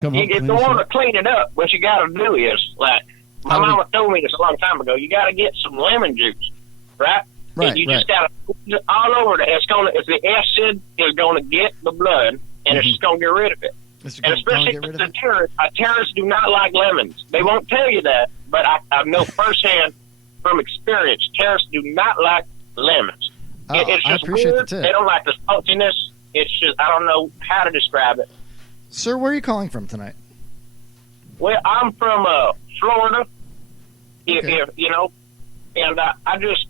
You don't want to clean it up. What you got to do is, like, my mama told me this a long time ago, you got to get some lemon juice, right? Right, and you just got to put it all over it. If the acid is going to get the blood, and it's just going to get rid of it. And especially the terrorists do not like lemons. They won't tell you that, but I know firsthand from experience, terrorists do not like lemons. It's just weird. They don't like the saltiness. It's just, I don't know how to describe it. Sir, where are you calling from tonight? Well, I'm from Florida. Okay. If you know, and I just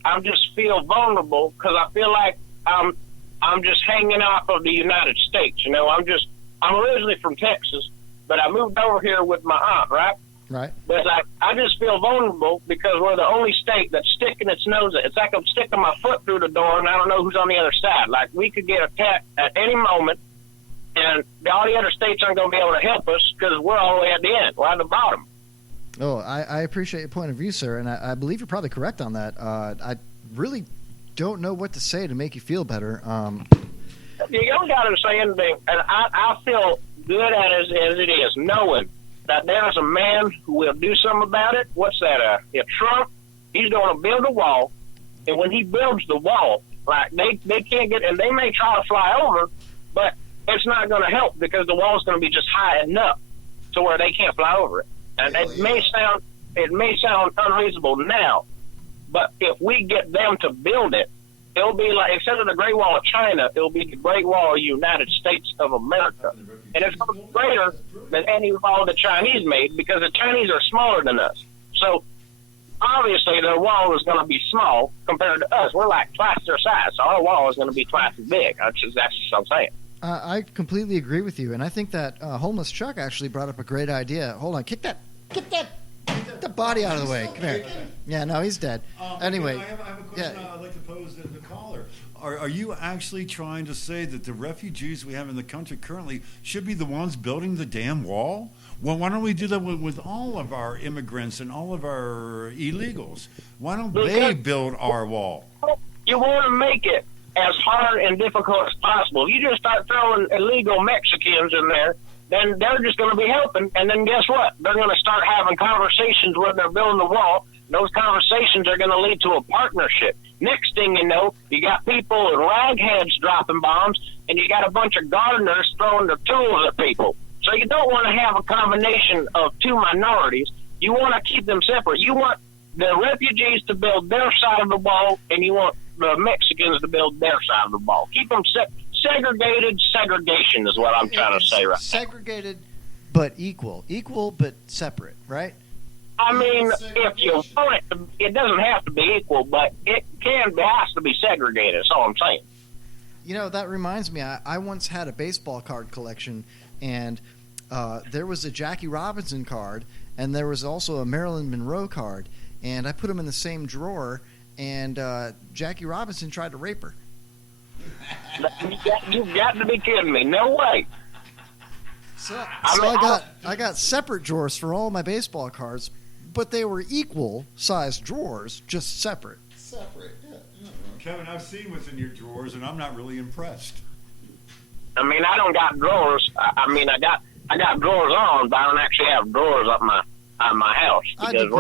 feel vulnerable because I feel like I'm just hanging off of the United States. You know, I'm originally from Texas, but I moved over here with my aunt, right? Right. But I just feel vulnerable because we're the only state that's sticking its nose. It's like I'm sticking my foot through the door, and I don't know who's on the other side. Like, we could get attacked at any moment, and all the other states aren't going to be able to help us because we're all the way at the end. We're at the bottom. Oh, I appreciate your point of view, sir, and I believe you're probably correct on that. I really don't know what to say to make you feel better. You don't got to say anything, and I feel good at it as it is, knowing that there's a man who will do something about it. What's that? If Trump, he's going to build a wall, and when he builds the wall, like they can't get, and they may try to fly over, but it's not going to help because the wall's going to be just high enough to where they can't fly over it. And it may sound unreasonable now, but if we get them to build it, it'll be like, instead of the Great Wall of China, it'll be the Great Wall of the United States of America. And it's going to be greater than any wall the Chinese made because the Chinese are smaller than us. So obviously their wall is going to be small compared to us. We're like twice their size, so our wall is going to be twice as big. That's just what I'm saying. I completely agree with you, and I think that homeless Chuck actually brought up a great idea. Hold on, get that body out of the way. Come here. Yeah, no, he's dead. Anyway, I have a question I'd like to pose to the caller. Are you actually trying to say that the refugees we have in the country currently should be the ones building the damn wall? Well, why don't we do that with all of our immigrants and all of our illegals? Why don't they build our wall? You want to make it as hard and difficult as possible. If you just start throwing illegal Mexicans in there, then they're just going to be helping. And then guess what? They're going to start having conversations when they're building the wall. Those conversations are going to lead to a partnership. Next thing you know, you got people with ragheads dropping bombs, and you got a bunch of gardeners throwing their tools at people. So you don't want to have a combination of two minorities. You want to keep them separate. You want the refugees to build their side of the wall, and you want the Mexicans to build their side of the wall. Keep them segregated. Segregation is what I'm trying to say right now. Segregated but equal. Equal but separate, right? I mean, if you want it, it doesn't have to be equal, but it has to be segregated. That's all I'm saying. You know, that reminds me, I once had a baseball card collection, and there was a Jackie Robinson card, and there was also a Marilyn Monroe card, and I put them in the same drawer, and Jackie Robinson tried to rape her. You've got to be kidding me. No way. So I got separate drawers for all my baseball cards, but they were equal-sized drawers, just separate. Separate, yeah. Kevin, I've seen what's in your drawers, and I'm not really impressed. I mean, I don't got drawers. I mean, I got drawers on, but I don't actually have drawers up my house because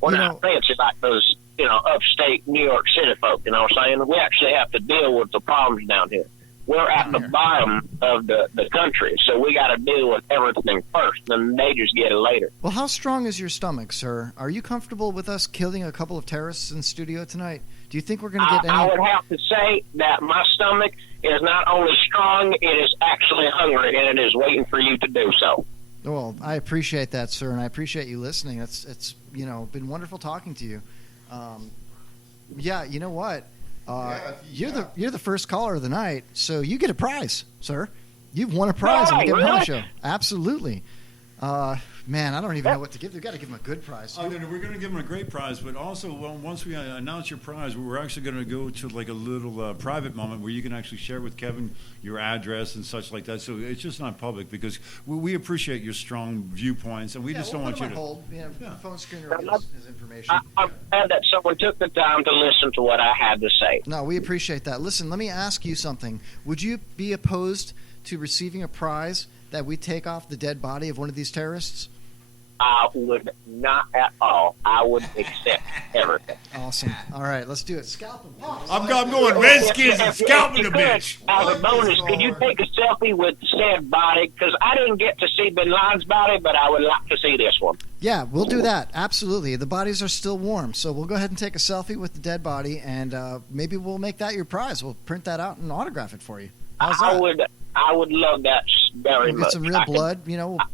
we're not fancy like those, upstate New York City folk. You know what I'm saying? We actually have to deal with the problems down here. We're at the bottom of the country, so we got to deal with everything first, and they just get it later. Well, how strong is your stomach, sir? Are you comfortable with us killing a couple of terrorists in studio tonight? Do you think we're going to get any... I would have to say that my stomach is not only strong, it is actually hungry, and it is waiting for you to do so. Well, I appreciate that, sir, and I appreciate you listening. It's been wonderful talking to you. Yeah, you know what? You're the first caller of the night, so you get a prize, sir. You've won a prize on the Give Him Home Show. Absolutely. Man, I don't even know what to give. We've got to give him a good prize. We're going to give him a great prize, but also, once we announce your prize, we're actually going to go to like a little private moment where you can actually share with Kevin your address and such like that. So it's just not public because we appreciate your strong viewpoints, and we just don't want you to hold. Phone screen reveals his information. I'm glad that someone took the time to listen to what I had to say. No, we appreciate that. Listen, let me ask you something. Would you be opposed to receiving a prize that we take off the dead body of one of these terrorists? I would not at all. I would accept everything. Awesome. All right, let's do it. Scalp him. I'm going Redskins and scalping the If you could, bitch. as a bonus, could you take a selfie with the said body? Because I didn't get to see Bin Laden's body, but I would like to see this one. Yeah, we'll do that. Absolutely. The bodies are still warm, so we'll go ahead and take a selfie with the dead body, and maybe we'll make that your prize. We'll print that out and autograph it for you. How's that? I would love that very We'll much. get some real blood.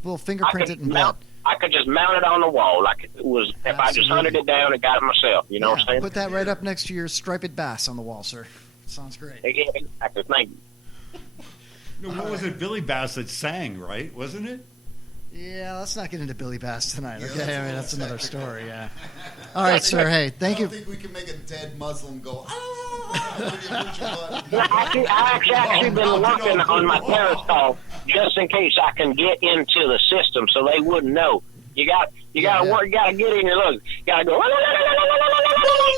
We'll fingerprint it in blood. I could just mount it on the wall like it was. If I just hunted it down and got it myself, you know what I'm saying? Put that right up next to your striped bass on the wall, sir. Sounds great. Exactly. Thank you. No, what was it? Billy Bass that sang, right? Wasn't it? Yeah, let's not get into Billy Bass tonight, okay? I mean, that's another story, yeah. All right, sir. Hey, thank you. I don't think we can make a dead Muslim go, I've actually been working on my periscope just in case I can get into the system so they wouldn't know. You got to work. You got to get in your look. You got to go.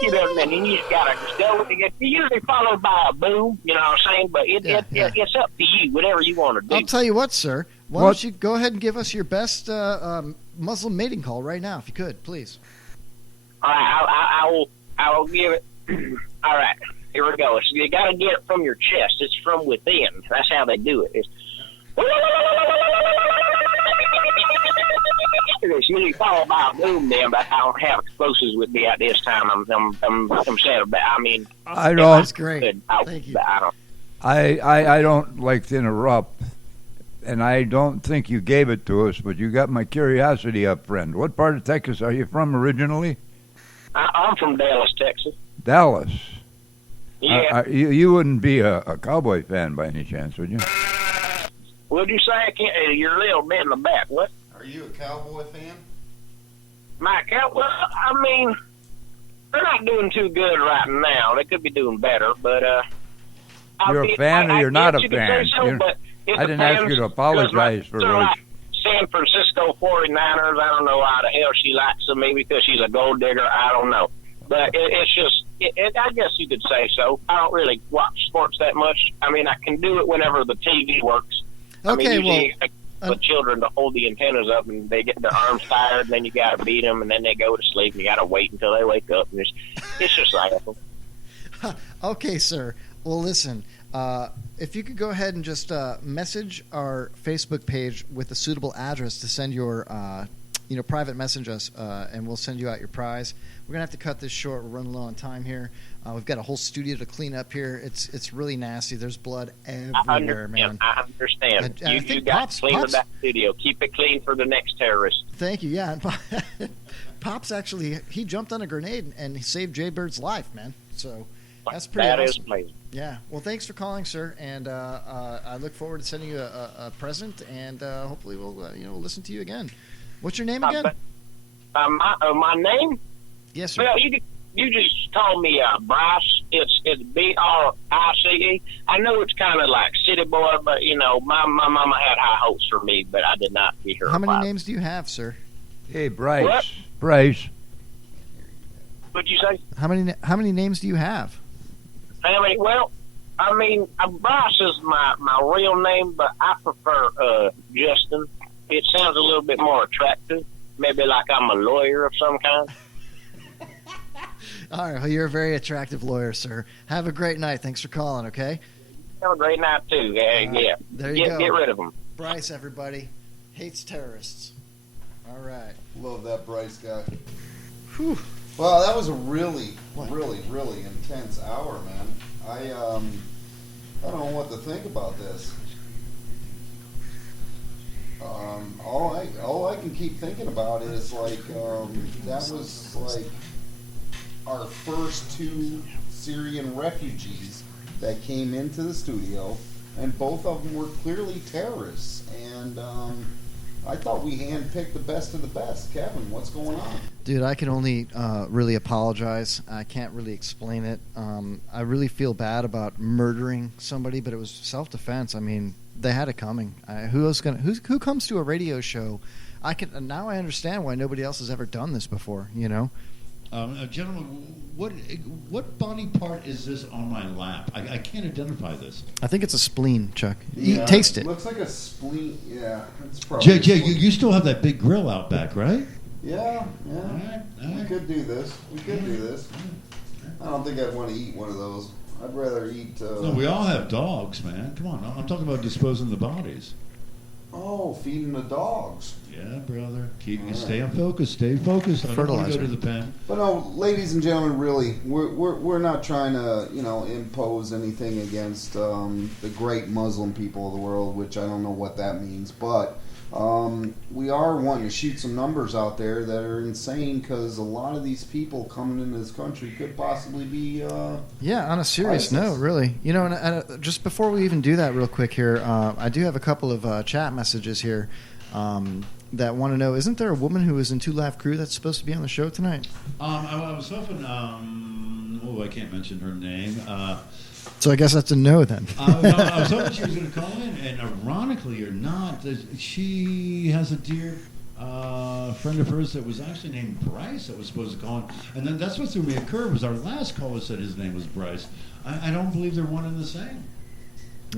You know, and then you just got to go. It's usually followed by a boom. You know what I'm saying? But it's up to you. Whatever you want to do. I'll tell you what, sir. Why don't you go ahead and give us your best Muslim mating call right now, if you could, please. All right, I will give it. All right, here we go. You got to get it from your chest. It's from within. That's how they do it. It's usually followed by a boom, then, but I don't have explosives with me at this time. I'm sad about. I mean, I don't. That's great. Thank you. I don't like to interrupt, and I don't think you gave it to us, but you got my curiosity up, friend. What part of Texas are you from originally? I'm from Dallas, Texas. Dallas. Yeah. You wouldn't be a Cowboy fan by any chance, would you? What'd you say? I can't. You're a little bit in the back. What? Are you a Cowboy fan? Well, I mean, they're not doing too good right now. They could be doing better, but you're a fan or you're not a fan? I didn't ask you to apologize for words. Like San Francisco 49ers. I don't know why the hell she likes them. Maybe because she's a gold digger. I don't know. But it's just, I guess you could say so. I don't really watch sports that much. I mean, I can do it whenever the TV works. Okay, the children to hold the antennas up and they get their arms tired, and then you got to beat them, and then they go to sleep, and you got to wait until they wake up. And it's just like that. Okay, sir. Well, listen, if you could go ahead and just message our Facebook page with a suitable address to send your, private message us, and we'll send you out your prize. We're gonna have to cut this short. We're running low on time here. We've got a whole studio to clean up here. It's really nasty. There's blood everywhere, man. I understand. You got Pops, to clean that studio. Keep it clean for the next terrorist. Thank you. Yeah, Pops actually he jumped on a grenade and he saved Jay Bird's life, man. So that's pretty awesome. That is amazing. Yeah. Well, thanks for calling, sir, and I look forward to sending you a present, and hopefully we'll listen to you again. What's your name again? My name? Yes, sir. Well, you just called me Bryce. It's Brice. I know it's kind of like city boy, but my mama had high hopes for me, but I did not see her. How many names do you have, sir? Hey, Bryce. What? Bryce. What'd you say? How many names do you have? Well, Bryce is my real name, but I prefer Justin. It sounds a little bit more attractive. Maybe like I'm a lawyer of some kind. All right. Well, you're a very attractive lawyer, sir. Have a great night. Thanks for calling, okay? Have a great night, too. Yeah. There you go. Get rid of them. Bryce, everybody. Hates terrorists. All right. Love that Bryce guy. Whew. Well, that was a really intense hour, man. I don't know what to think about this. All I can keep thinking about is that was like our first two Syrian refugees that came into the studio, and both of them were clearly terrorists. And I thought we handpicked the best of the best. Kevin, what's going on? Dude, I can only really apologize. I can't really explain it. I really feel bad about murdering somebody, but it was self-defense. I mean, they had it coming. Who comes to a radio show? Now I understand why nobody else has ever done this before. Gentlemen, what body part is this on my lap? I can't identify this. I think it's a spleen, Chuck. Yeah, Taste it. Looks like a spleen. Yeah, it's probably. Jay, you still have that big grill out back, right? Yeah. All right. We could do this. I don't think I'd want to eat one of those. I'd rather eat. No, we all have dogs, man. Come on, I'm talking about disposing the bodies. Oh, feeding the dogs. Yeah, brother. Stay on focus. Stay focused. I don't want to go to the pen. But no, ladies and gentlemen, really, we're not trying to impose anything against the great Muslim people of the world, which I don't know what that means, but we are wanting to shoot some numbers out there that are insane because a lot of these people coming into this country could possibly be. Yeah, on a serious ISIS. note, really. And just before we even do that, real quick here, I do have a couple of chat messages here. That want to know, isn't there a woman who is in Two Laugh Crew that's supposed to be on the show tonight? I was hoping, I can't mention her name. So I guess that's a no then. I was hoping she was going to call in, and ironically or not, she has a dear friend of hers that was actually named Bryce that was supposed to call in. And then that's what threw me a curve, was our last caller said his name was Bryce. I don't believe they're one and the same.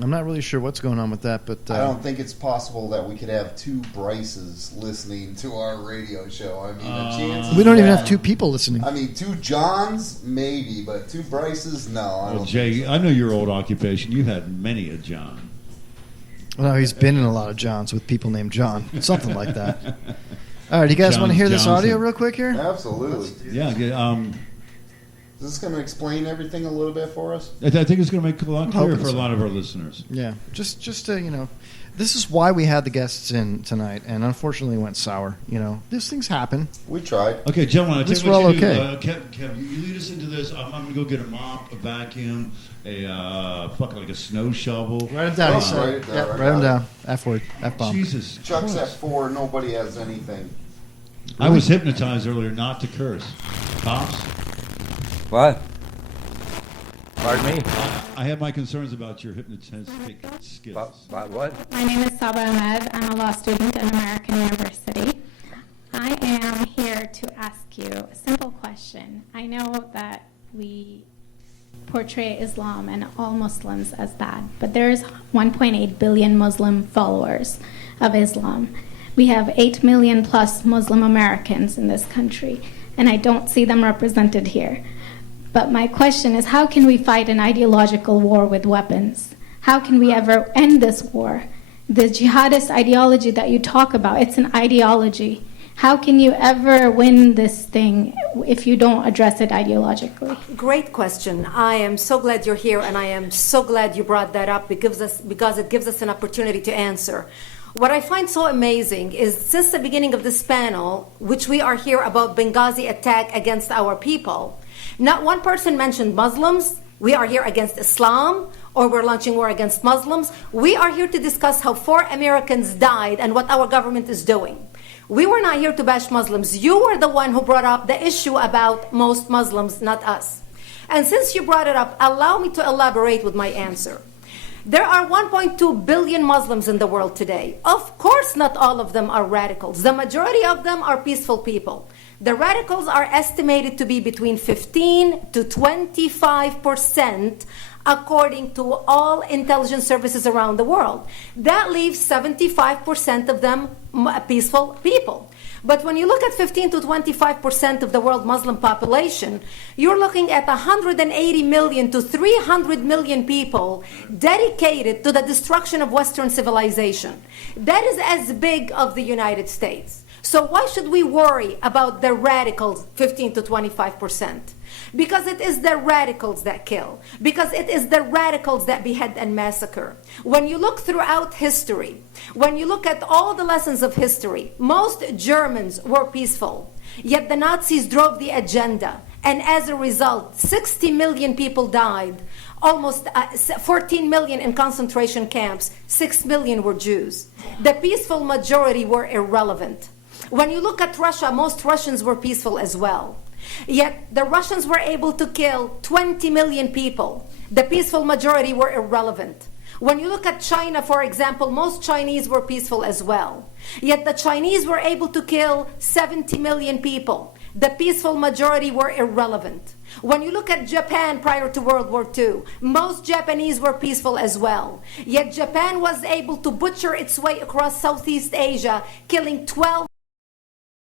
I'm not really sure what's going on with that, but I don't think it's possible that we could have two Bryces listening to our radio show. I mean, the chances. we don't even that- have two people listening. I mean, two Johns, maybe, but two Bryces, no. I Well, don't Jay, think so. I know your old occupation. You've had many a John. Well, he's been in a lot of Johns with people named John, something like that. All right, you guys want to hear this Johnson. audio real quick here? Absolutely. Yeah, Is this going to explain everything a little bit for us? I think it's going to make it a lot clearer hoping for a so. lot of our listeners. Yeah, just to, this is why we had the guests in tonight, and unfortunately it went sour. These things happen. We tried. Okay, gentlemen, I At least tell you what we're you all do. Kev, you lead us into this. I'm going to go get a mop, a vacuum, like a snow shovel. Write them down. Oh, he said. write it down, Yeah, write write them it down. F word. F bomb. Jesus Chuck's Christ. at 4. Nobody has anything. I was hypnotized earlier not to curse. Pops, What? Pardon me? I have my concerns about your hypnotistic skills. What? My name is Saba Ahmed. I'm a law student at American University. I am here to ask you a simple question. I know that we portray Islam and all Muslims as bad, but there's 1.8 billion Muslim followers of Islam. We have 8 million plus Muslim Americans in this country, and I don't see them represented here. But my question is, how can we fight an ideological war with weapons? How can we ever end this war? The jihadist ideology that you talk about, it's an ideology. How can you ever win this thing if you don't address it ideologically? Great question. I am so glad you're here, and I am so glad you brought that up because it gives us an opportunity to answer. What I find so amazing is since the beginning of this panel, which we are here about Benghazi attack against our people, not one person mentioned Muslims. We are here against Islam, or we're launching war against Muslims. We are here to discuss how 4 Americans died and what our government is doing. We were not here to bash Muslims. You were the one who brought up the issue about most Muslims, not us. And since you brought it up, allow me to elaborate with my answer. There are 1.2 billion Muslims in the world today. Of course, not all of them are radicals. The majority of them are peaceful people. The radicals are estimated to be between 15 to 25%, according to all intelligence services around the world. That leaves 75% of them peaceful people. But when you look at 15 to 25% of the world Muslim population, you're looking at 180 million to 300 million people dedicated to the destruction of Western civilization. That is as big of the United States. So why should we worry about the radicals, 15 to 25%? Because it is the radicals that kill. Because it is the radicals that behead and massacre. When you look throughout history, when you look at all the lessons of history, most Germans were peaceful. Yet the Nazis drove the agenda. And as a result, 60 million people died. Almost 14 million in concentration camps. 6 million were Jews. The peaceful majority were irrelevant. When you look at Russia, most Russians were peaceful as well. Yet the Russians were able to kill 20 million people. The peaceful majority were irrelevant. When you look at China, for example, most Chinese were peaceful as well. Yet the Chinese were able to kill 70 million people. The peaceful majority were irrelevant. When you look at Japan prior to World War II, most Japanese were peaceful as well. Yet Japan was able to butcher its way across Southeast Asia, killing 12